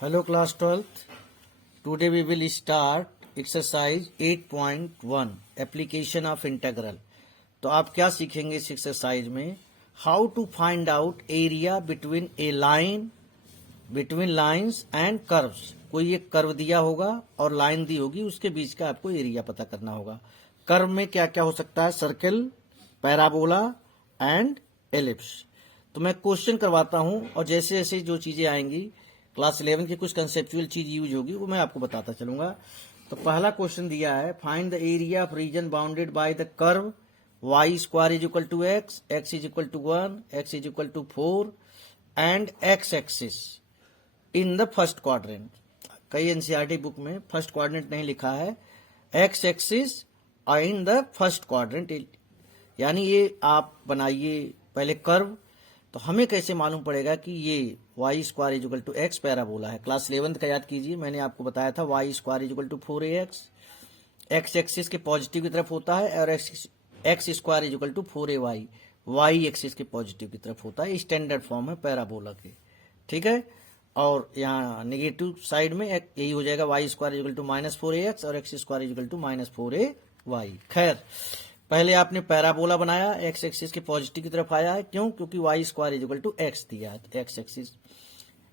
Hello class 12th. Today we will start exercise 8.1 application of integral. तो आप क्या सीखेंगे इस एक्सरसाइज में? How to find out area between a line between lines and curves. कोई एक कर्व दिया होगा और लाइन दी होगी, उसके बीच का आपको एरिया पता करना होगा. कर्व में क्या क्या हो सकता है? Circle, parabola and ellipse. तो मैं क्वेश्चन करवाता हूं और जैसे जैसे जो चीजें आएंगी क्लास 11 की कुछ कंसेप्चुअल चीज यूज होगी वो मैं आपको बताता चलूंगा. तो पहला क्वेश्चन दिया है, find the area of region bounded by the curve y square is equal to x, x is equal to 1, x is equal to 4 and x axis in the first quadrant. कई NCERT book में first quadrant नहीं लिखा है, x axis और इन the first quadrant. यानी ये आप बनाइए पहले कर्व. तो हमें कैसे मालूम पड़ेगा कि ये y square is equal to x parabola है? क्लास 11 का याद कीजिए, मैंने आपको बताया था y square is equal to 4ax. X axis के पॉजिटिव की तरफ होता है और x square is equal to 4ay y axis के पॉजिटिव की तरफ होता है. स्टैंडर्ड फॉर्म है पैराबोला के, ठीक है. और यहाँ नेगेटिव साइड में यही हो जाएगा, y square is equal to -4ax और x square is equal to -4ay. खैर, पहले आपने पैराबोला बनाया, एक्स एक्सिस के पॉजिटिव की तरफ आया है. क्यों? क्योंकि y square is equal to x दिया है. एक्स एक्सिस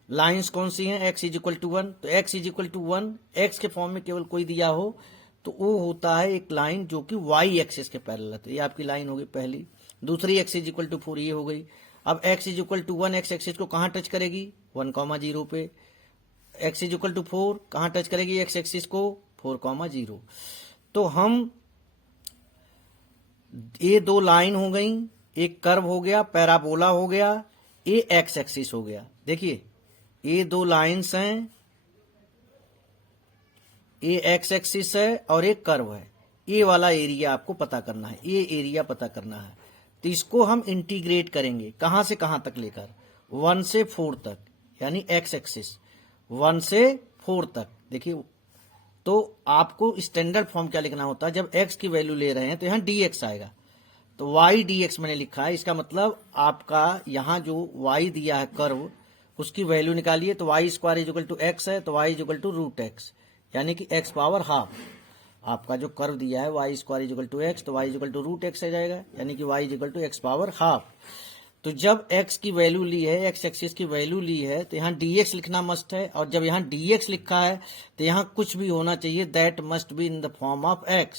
लाइंस कौन सी हैं? X is equal to 1. तो x is equal to 1 x के फॉर्म में केवल कोई दिया हो तो वो होता है एक लाइन जो कि वाई एक्सिस के पैरेलल है. तो ये आपकी लाइन होगी पहली. दूसरी एक्स इज इक्वल टू 4 ये हो गई. अब x is equal to 1 x axis को कहां टच करेगी? 1,0 पे. एक्स इज इक्वल टू 4 कहां टच करेगी एक्स एक्सिस को? 4,0. तो हम ये दो लाइन हो गई, एक कर्व हो गया, पैराबोला हो गया, ये एक्स एक्सिस हो गया. देखिए ये दो लाइंस हैं, ये एक्स एक्सिस है और एक कर्व है. ये वाला एरिया आपको पता करना है, ये एरिया पता करना है. तो इसको हम इंटीग्रेट करेंगे कहां से कहां तक लेकर? 1 से 4 तक, यानी एक्स एक्सिस 1 से 4 तक. देखिए तो आपको स्टैंडर्ड फॉर्म क्या लिखना होता है? जब x की वैल्यू ले रहे हैं तो यहां dx आएगा. तो y dx मैंने लिखा है. इसका मतलब आपका यहां जो y दिया है कर्व, उसकी वैल्यू निकालिए. तो y square is equal to x है, तो y is equal to root x, यानी कि x पावर हाफ. आपका जो कर्व दिया है y square is equal to x, तो y is equal to root x आ जाएगा, यानी कि y is equal to x power half. तो जब x की वैल्यू ली है, x एक्सिस की वैल्यू ली है, तो यहाँ dx लिखना मस्ट है. और जब यहाँ dx लिखा है तो यहाँ कुछ भी होना चाहिए, that must be in the form of x.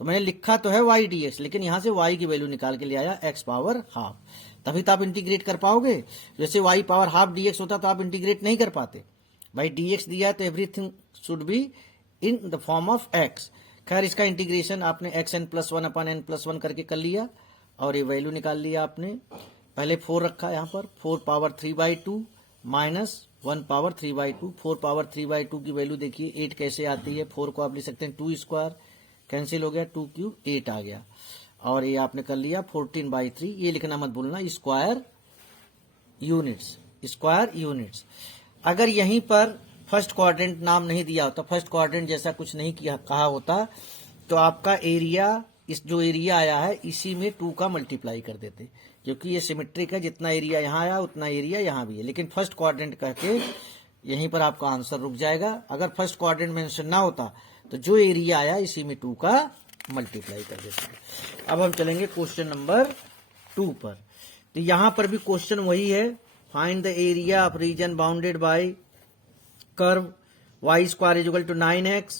तो मैंने लिखा तो है y dx, लेकिन यहाँ से y की वैल्यू निकाल के ले आया x पावर हाफ. तभी तो आप इंटीग्रेट कर पाओगे. जैसे y पावर हाफ dx होता तो आप इंटीग्रेट नहीं कर पाते. भाई dx दिया है तो everything should be in the form of x. खैर, इसका इंटीग्रेशन आपने xn+1 अपन n+1 करके कर लिया और ये वैल्यू निकाल लिया आपने. पहले 4 रखा यहाँ पर, 4 पावर 3/2 माइनस 1 पावर 3/2. 4 पावर 3/2 की वैल्यू देखिए 8 कैसे आती है. 4 को आप लिख सकते हैं 2 स्क्वायर, कैंसिल हो गया, 2 क्यूब 8 आ गया. और ये आपने कर लिया 14/3. ये लिखना मत भूलना, स्क्वायर यूनिट्स, स्क्वायर यूनिट्स. अगर यहीं पर फर्स्ट क्वाड्रेंट नाम नहीं दिया होता, फर्स्ट क्वाड्रेंट जैसा कुछ नहीं किया कहा होता, तो आपका एरिया, इस जो एरिया आया है इसी में 2 का मल्टीप्लाई कर देते, क्योंकि ये सिमेट्रिक है. जितना एरिया यहाँ आया उतना एरिया यहाँ भी है. लेकिन फर्स्ट क्वाड्रेंट कहके यहीं पर आपका आंसर रुक जाएगा. अगर फर्स्ट क्वाड्रेंट मेंशन ना होता तो जो एरिया आया इसी में 2 का मल्टीप्लाई कर देते. अब हम चलेंगे क्वेश्चन नंबर 2 पर. तो यहां पर भी क्वेश्चन वही है, find the area of region bounded by curve y square is equal to 9x,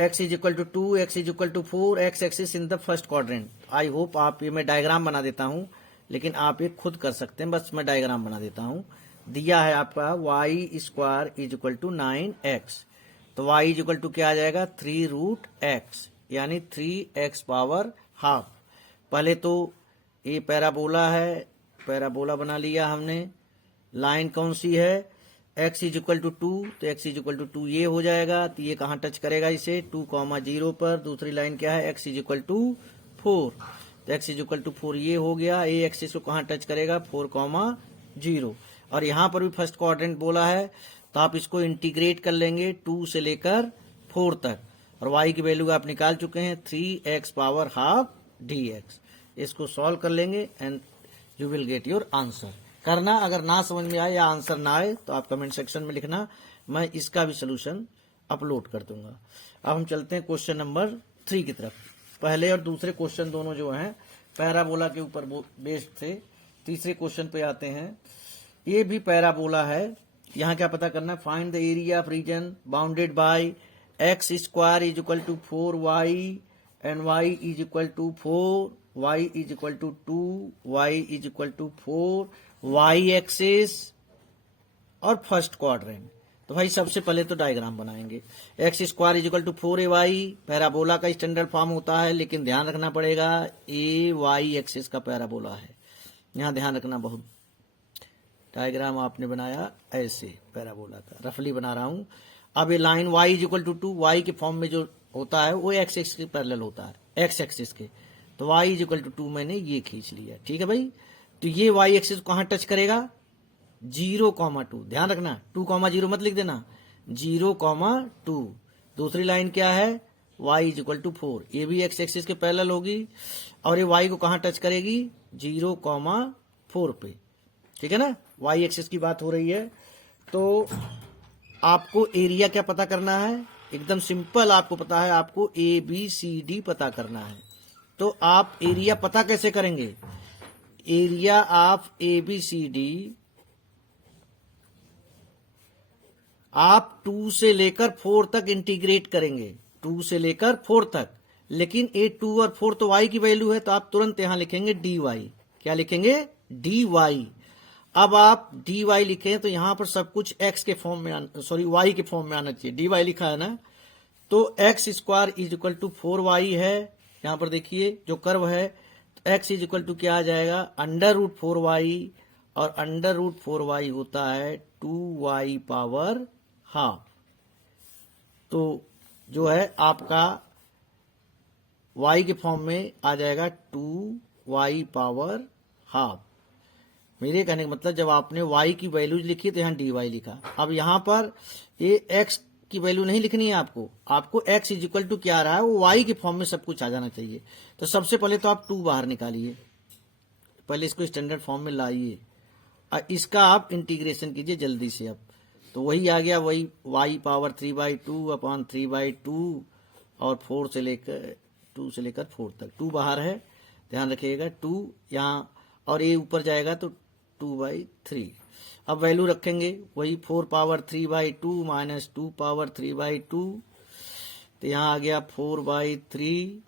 x is equal to 2, x is equal to 4, x axis in the first quadrant. I hope आप, ये मैं diagram बना देता हूं, लेकिन आप ये खुद कर सकते हैं. बस मैं डायग्राम बना देता हूं. दिया है आपका y square is equal to 9x, तो y इज इक्वल टू क्या आ जाएगा? 3√x, यानी 3x पावर हाफ. पहले तो ये पैराबोला है, पैराबोला बना लिया हमने. लाइन कौन सी है? x इज इक्वल टू 2, तो x इज इक्वल टू 2 ये हो जाएगा. तो ये कहां टच करेगा इसे? 2,0 पर. दूसरी लाइन क्या है? x इज इक्वल टू 4, तो x इज इक्वल टू 4 ये हो गया. ये एक्सिस को कहां टच करेगा? 4,0. और यहां पर भी फर्स्ट क्वाड्रेंट बोला है, तो आप इसको इंटीग्रेट कर लेंगे 2 से लेकर 4 तक. और y की वैल्यू आप निकाल चुके हैं, 3x पावर हाफ dx. इसको सॉल्व कर लेंगे and you will get your answer. करना। अगर ना समझ में आए या आंसर ना आए तो आप कमेंट सेक्शन में लिखना, मैं इसका भी सोल्यूशन अपलोड कर दूंगा। अब हम चलते हैं क्वेश्चन नंबर 3 की तरफ। पहले और दूसरे क्वेश्चन दोनों जो हैं पैराबोला के ऊपर बेस्ड थे। तीसरे क्वेश्चन पे आते हैं। ये भी पैराबोला है। यहाँ क्या पता करना, find the area of region bounded by x square is equal to 4y and y is equal to 4, y is equal to 2, y is equal to 4, y axis और फर्स्ट क्वाड्रेंट। तो भाई सबसे पहले तो डायग्राम बनाएंगे। X square is equal to 4ay parabola का standard form होता है, लेकिन ध्यान रखना पड़ेगा ए वाई एक्सिस का पैराबोला है। यहाँ ध्यान रखना बहुत। डायग्राम आपने बनाया ऐसे पैराबोला का, रफली बना रहा हूं। अब ये line y is equal to 2, y के फॉर्म में जो होता है वो एक्स एक्सिस के पैरेलल होता है, एक्स एक्सिस के। तो y इज इक्वल टू 2 मैंने ये खींच लिया, ठीक है भाई। तो ये y एक्सिस कहां टच करेगा, 0,2। ध्यान रखना 2,0 मत लिख देना, 0,2। दूसरी लाइन क्या है, y इज इक्वल टू 4, ये भी एक्स एक्सिस के पैरेलल होगी और ये y को कहां टच करेगी, 0,4 पे, ठीक है ना। y एक्सिस की बात हो रही है। तो आपको एरिया क्या पता करना है, एकदम सिंपल आपको पता है, आपको ABCD पता करना है। तो आप एरिया पता कैसे करेंगे, एरिया ऑफ ABCD आप 2 से लेकर 4 तक इंटीग्रेट करेंगे, 2 से लेकर 4 तक। लेकिन ये 2 और 4 तो y की वैल्यू है, तो आप तुरंत यहां लिखेंगे dy। क्या लिखेंगे, dy। अब आप dy लिखें तो यहां पर सब कुछ x के फॉर्म में y के फॉर्म में आना चाहिए। dy लिखा है ना, तो x square is equal to 4y है। यहां पर देखिए जो कर्व है, तो x इज इक्वल टू क्या आ जाएगा, अंडर रूट 4y, और अंडर रूट 4y होता है 2y पावर हाफ। तो जो है आपका y के फॉर्म में आ जाएगा 2y पावर हाफ। मेरे कहने का मतलब जब आपने y की वैल्यूज लिखी तो यहाँ dy लिखा। अब यहाँ पर ये x की वैल्यू नहीं लिखनी है आपको, आपको x इज इक्वल टू क्या आ रहा है, वो y के फॉर्म में सब कुछ आ जाना चाहिए। तो सबसे पहले तो आप 2 बाहर निकालिए, पहले इसको स्टैंडर्ड फॉर्म में लाइए, इसका आप इंटीग्रेशन कीजिए जल्दी से। अब तो वही आ गया, वही y पावर 3/2 अपॉन 3/2 और 4 से लेकर 2 से लेकर 4 तक। 2 बाहर है, ध्यान रखिएगा, 2 यहाँ और ये ऊपर जाएगा तो 2/3। अब वैल्यू रखेंगे वही 4 पावर 3/2 माइनस 2 पावर 3/2, तो यहाँ आ गया 4/3।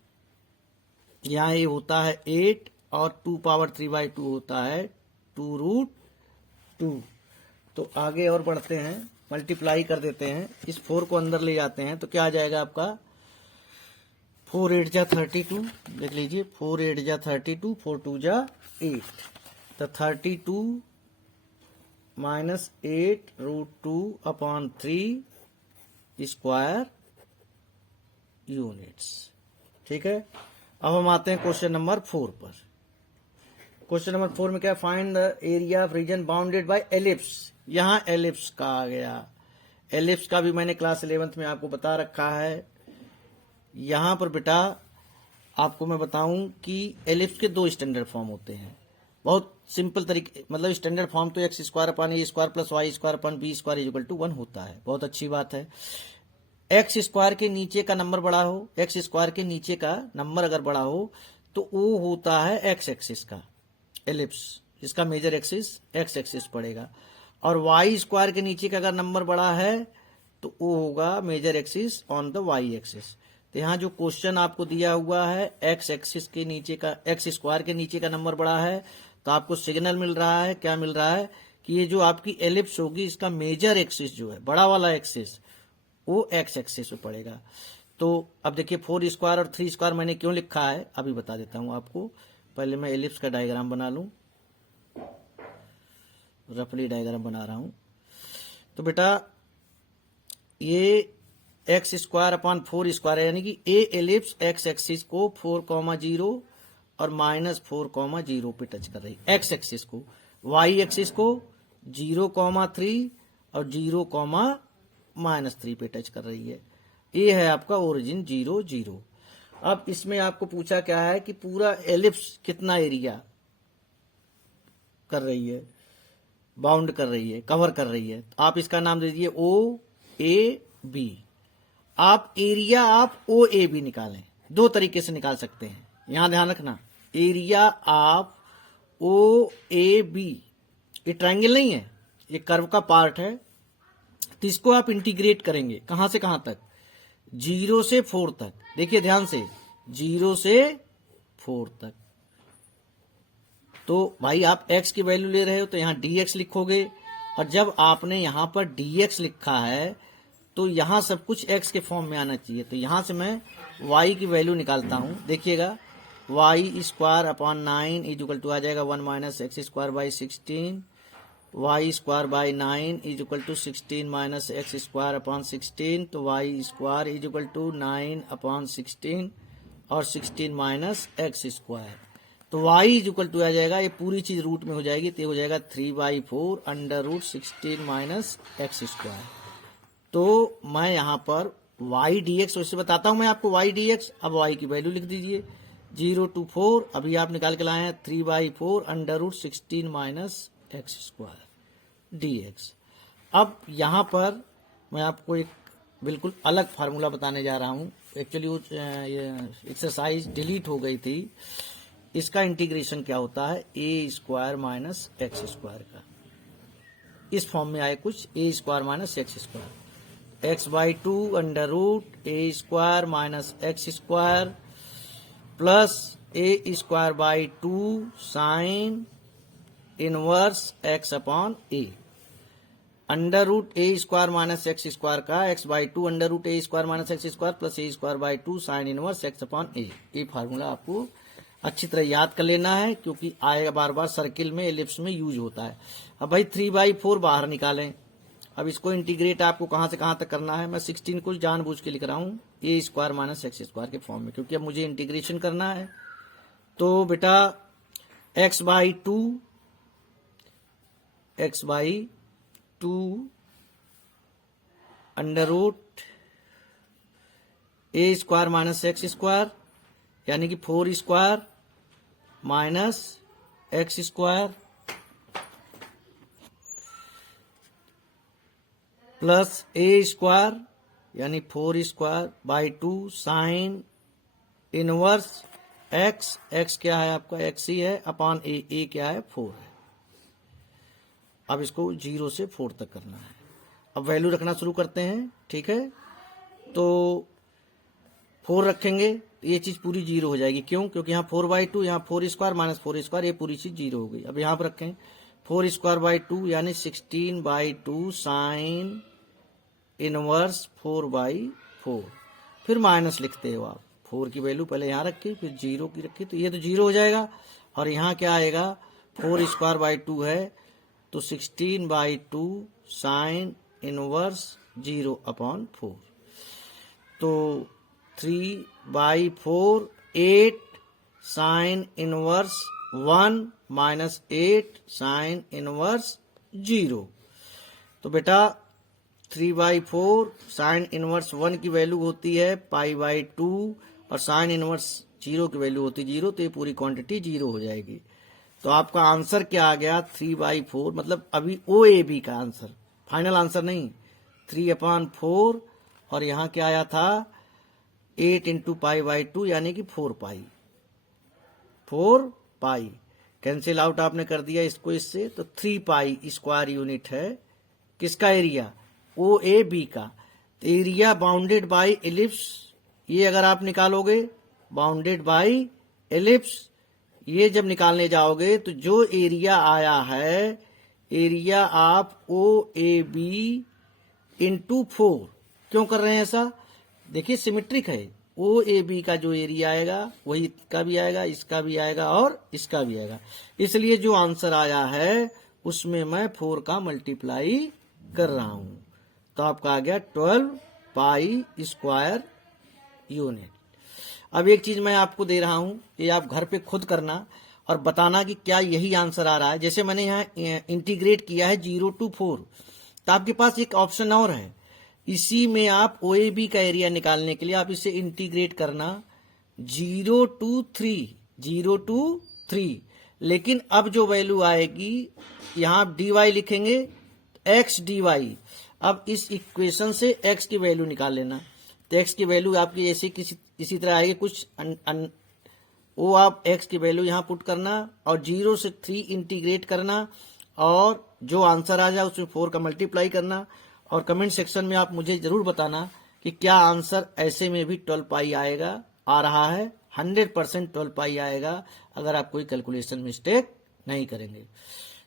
यहाँ ये होता है 8 और 2 पावर 3/2 होता है 2√2। तो आगे और बढ़ते हैं, मल्टीप्लाई कर देते हैं, इस 4 को अंदर ले जाते हैं तो क्या आ जाएगा आपका, 4 8 जा 32, देख लीजिए 4 8 जा 32, 4 2 जा 8, तो 32 माइनस 8√2 अपॉन 3 स्क्वायर यूनिट्स, ठीक है। अब हम आते हैं क्वेश्चन नंबर 4 पर। क्वेश्चन नंबर 4 में क्या, find the area of region bounded bye ellipse. यहां एलिप्स का आ गया, एलिप्स का भी मैंने क्लास 11th में आपको बता रखा है। यहां पर बेटा आपको मैं बताऊं कि एलिप्स के 2 स्टैंडर्ड फॉर्म होते हैं, बहुत सिंपल तरीके, मतलब स्टैंडर्ड फॉर्म तो x square upon a square plus y square upon b square equal to 1 होता है, बहुत अच्छी बात है। एक्स स्क्वायर के नीचे का नंबर बड़ा हो, एक्स स्क्वायर के नीचे का नंबर अगर बड़ा हो तो वो होता है एक्स एक्सिस का एलिप्स, जिसका मेजर एक्सिस एक्स एक्सिस पड़ेगा। और वाई स्क्वायर के नीचे का अगर नंबर बड़ा है तो वो होगा major axis on the y axis. तो यहाँ जो क्वेश्चन आपको दिया हुआ है, एक्स एक्सिस के नीचे का, एक्स स्क्वायर के नीचे का नंबर बड़ा है, तो आपको सिग्नल मिल रहा है, क्या मिल रहा है कि ये जो आपकी एलिप्स होगी इसका मेजर एक्सिस जो है, बड़ा वाला एक्सिस, वो एक्स एक्सिस पे पड़ेगा। तो अब देखिए 4 स्क्वायर और 3 स्क्वायर मैंने क्यों लिखा है अभी बता देता हूं आपको। पहले मैं एलिप्स का डायग्राम बना लूं, रफली डायग्राम बना रहा हूं। तो बेटा ये एक्स स्क्वायर अपॉन 4 स्क्वायर है, यानी कि ए एलिप्स एक्स एक्सिस को 4,0 और -4,0 पे टच कर रही है, एक्स एक्सिस को। वाई एक्सिस को 0,3 और 0,-3 पे टच कर रही है। ये है आपका ओरिजिन 0 0। अब इसमें आपको पूछा क्या है कि पूरा एलिप्स कितना एरिया कर रही है, बाउंड कर रही है, कवर कर रही है, तो आप इसका नाम दे दीजिए ओ ए बी। आप एरिया आप ओ ए बी निकालें, दो तरीके से निकाल सकते हैं, यहां ध्यान रखना। एरिया आप ओ ए बी, ये ट्रायंगल नहीं है, ये कर्व का पार्ट है, तो इसको आप इंटीग्रेट करेंगे कहां से कहां तक, 0 से 4 तक। देखिए ध्यान से, 0 से 4 तक। तो भाई आप x की वैल्यू ले रहे हो तो यहां dx लिखोगे, और जब आपने यहां पर dx लिखा है तो यहां सब कुछ x के फॉर्म में आना चाहिए। तो यहां से मैं y की वैल्यू निकालता हूं, देखिएगा y square upon 9 is equal to आ जाएगा 1 minus x square by 16, y square by 9 is equal to 16 minus x square upon 16, तो y square is equal to 9 upon 16 और 16 माइनस एक्स स्क्वायर, तो y is equal to आ जाएगा, ये पूरी चीज रूट में हो जाएगी, तो हो जाएगा 3/4 under root 16 minus x square. तो मैं यहाँ पर y dx, वैसे बताता हूं मैं आपको y dx, अब y की वैल्यू लिख दीजिए 0 to 4, अभी आप निकाल के लाए हैं 3/4 under root 16 minus x square dx। अब यहाँ पर मैं आपको एक बिल्कुल अलग फार्मूला बताने जा रहा हूँ, एक्चुअली वो एक्सरसाइज डिलीट हो गई थी। इसका इंटीग्रेशन क्या होता है, a square minus x square का, इस फॉर्म में आए कुछ, a square minus x square, x/2 under root a square minus x square plus a square by 2 sine inverse x upon a, under root a square minus x square का x/2 under root a square minus x square plus a square by 2 sine inverse x upon a. ये formula आपको अच्छी तरह याद कर लेना है, क्योंकि आएगा बार बार सर्किल में, एलिप्स में यूज होता है। अब भाई 3/4 बाहर निकालें, अब इसको इंटीग्रेट आपको कहां से कहां तक करना है, मैं 16 को जानबूझ के लिख रहा हूं ए स्क्वायर माइनस एक्स स्क्वायर के फॉर्म में, क्योंकि अब मुझे इंटीग्रेशन करना है। तो बेटा x/2 under root a square minus x square, यानी कि 4 square minus x square plus a square यानी 4 square by 2 sine inverse x, x क्या है आपका, एक्स ही है, अपॉन ए क्या है 4 है। अब इसको 0 से 4 तक करना है। अब वैल्यू रखना शुरू करते हैं, ठीक है। तो 4 रखेंगे तो ये चीज पूरी 0 हो जाएगी, क्यों, क्योंकि यहाँ 4/2, यहाँ 4 स्क्वायर माइनस 4 स्क्वायर, ये पूरी चीज 0 हो गई। अब यहाँ पर रखें 4 स्क्वायर बाई 2 यानी 16/2 साइन इनवर्स 4/4, फिर माइनस लिखते हो आप, 4 की वैल्यू पहले यहाँ रखी फिर 0 की रखी, तो ये तो 0 हो जाएगा। और यहाँ क्या आएगा, 4 स्क्वायर बाई 2 है तो 16/2 साइन इनवर्स 0 अपॉन 4, तो 3/4 8 sine inverse 1 minus 8 sine inverse 0। तो बेटा 3/4 साइन इनवर्स 1 की वैल्यू होती है π/2 और साइन इनवर्स 0 की वैल्यू होती है 0, तो ये पूरी क्वांटिटी 0 हो जाएगी। तो आपका आंसर क्या आ गया, 3/4, मतलब अभी ओ ए बी का आंसर, फाइनल आंसर नहीं, 3/4, और यहाँ क्या आया था 8 इंटू π/2 यानी कि 4 पाई, कैंसिल आउट आपने कर दिया इसको इससे, तो 3 पाई स्क्वायर यूनिट है किसका एरिया, ओ ए बी का। तो एरिया बाउंडेड बाय एलिप्स, ये अगर आप निकालोगे बाउंडेड बाय एलिप्स, ये जब निकालने जाओगे तो जो एरिया आया है, एरिया आप ओ ए बी इंटू 4, क्यों कर रहे हैं ऐसा, देखिए सिमेट्रिक है, ओ ए बी का जो एरिया आएगा वही इसका भी आएगा, इसका भी आएगा और इसका भी आएगा, इसलिए जो आंसर आया है उसमें मैं 4 का मल्टीप्लाई कर रहा हूं, तो आपका आ गया 12 पाई स्क्वायर यूनिट। अब एक चीज मैं आपको दे रहा हूं, ये आप घर पे खुद करना और बताना कि क्या यही आंसर आ रहा है। जैसे मैंने यहाँ इंटीग्रेट किया है 0 to 4, तो आपके पास एक ऑप्शन और है, इसी में आप ओ ए बी का एरिया निकालने के लिए आप इसे इंटीग्रेट करना 0 to 3, लेकिन अब जो वैल्यू आएगी यहाँ आप dy लिखेंगे x dy। अब इस इक्वेशन से x की वैल्यू निकाल लेना। तो x की वैल्यू आपकी ऐसे किसी तरह आएगी कुछ वो आप x की वैल्यू यहाँ पुट करना और 0 से 3 इंटीग्रेट करना और जो आंसर आ जाए उसमें 4 का मल्टीप्लाई करना। और कमेंट सेक्शन में आप मुझे जरूर बताना कि क्या आंसर ऐसे में भी 12 पाई आएगा, आ रहा है। 100% 12 पाई आएगा अगर आप कोई कैलकुलेशन मिस्टेक नहीं करेंगे।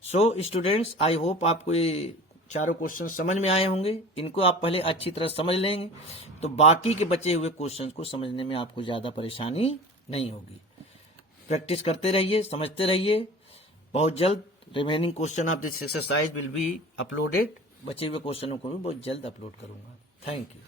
सो स्टूडेंट्स, आई होप आपको ये चारों क्वेश्चन समझ में आए होंगे। इनको आप पहले अच्छी तरह समझ लेंगे तो बाकी के बचे हुए क्वेश्चन को समझने में आपको ज्यादा परेशानी नहीं होगी। प्रैक्टिस करते रहिए, समझते रहिए। बहुत जल्द remaining question of this exercise will be uploaded. बचे हुए क्वेश्चनों को भी बहुत जल्द अपलोड करूंगा। Thank you.